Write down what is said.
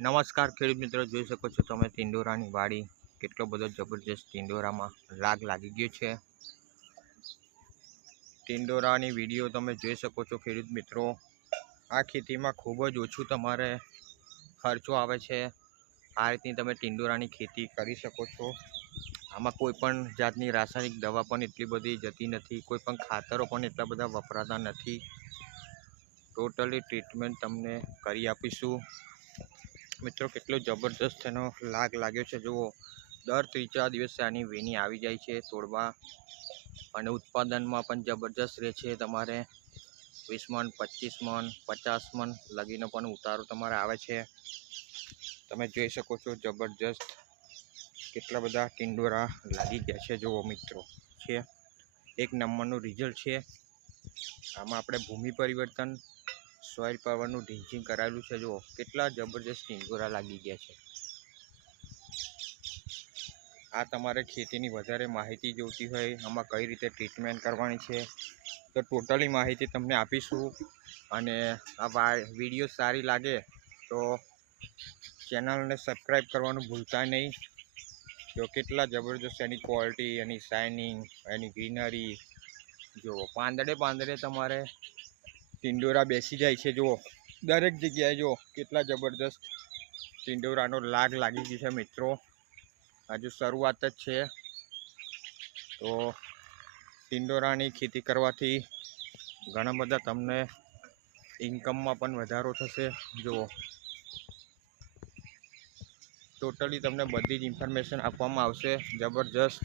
નમસ્કાર ખેડૂત મિત્રો, જોઈ શકો છો તમે ટિંડોરાની વાડી કેટલો બધો જબરજસ્ત ટિંડોરામાં લાગ લાગી ગયો છે। ટિંડોરાની વિડીયો તમે જોઈ શકો છો ખેડૂત મિત્રો। આ ખેતીમાં ખૂબ જ ઓછું તમારે ખર્ચો આવે છે। આ રીતની તમે ટિંડોરાની ખેતી કરી શકો છો। આમાં કોઈ પણ જાતની રાસાયણિક દવા પણ એટલી બધી જતી નથી, કોઈ પણ ખાતરો પણ એટલા બધા વપરાતા નથી। ટોટલી ટ્રીટમેન્ટ તમને કરી આપીશું મિત્રો। કેટલો જબરદસ્ત એનો લાગ લાગ્યો છે જુઓ। દર 3-4 દિવસે આની વીણી આવી જાય છે તોડવા, અને ઉત્પાદનમાં પણ જબરદસ્ત રહે છે। તમારે 20 મણ, 25 મણ, 50 મણ લગીનો પણ ઉતારો તમારે આવે છે। તમે જોઈ શકો છો જબરદસ્ત કેટલા બધા ટિંડોરા લાગી ગયા છે જુઓ મિત્રો। છે એક નંબરનું રિઝલ્ટ છે। આમાં આપણે ભૂમિ પરિવર્તન, સોઇલ પાવરનું ઢીંચિંગ કરાયેલું છે જુઓ। કેટલા જબરજસ્ત ટિંડોરા લાગી ગયા છે। આ તમારે ખેતીની વધારે માહિતી જોઈતી હોય, આમાં કઈ રીતે ટ્રીટમેન્ટ કરવાની છે, તો ટોટલી માહિતી તમને આપીશું। અને આ વિડીયો સારી લાગે તો ચેનલને સબસ્ક્રાઈબ કરવાનું ભૂલતા નહીં। જો કેટલા જબરદસ્ત એની ક્વોલિટી, એની શાઇનિંગ, એની ગ્રીનરી જુઓ। પાંદડે તમારે ટિંડોરા બેસી જાય છે જુઓ। દરેક જગ્યાએ જુઓ કેટલા જબરદસ્ત ટિંડોરાનો લાગ લાગી ગઈ છે મિત્રો। હજુ શરૂઆત જ છે। તો ટિંડોરાની ખેતી કરવાથી ઘણા બધા તમને ઇન્કમમાં પણ વધારો થશે જુઓ। ટોટલી તમને બધી જ ઇન્ફોર્મેશન આપવામાં આવશે જબરજસ્ત।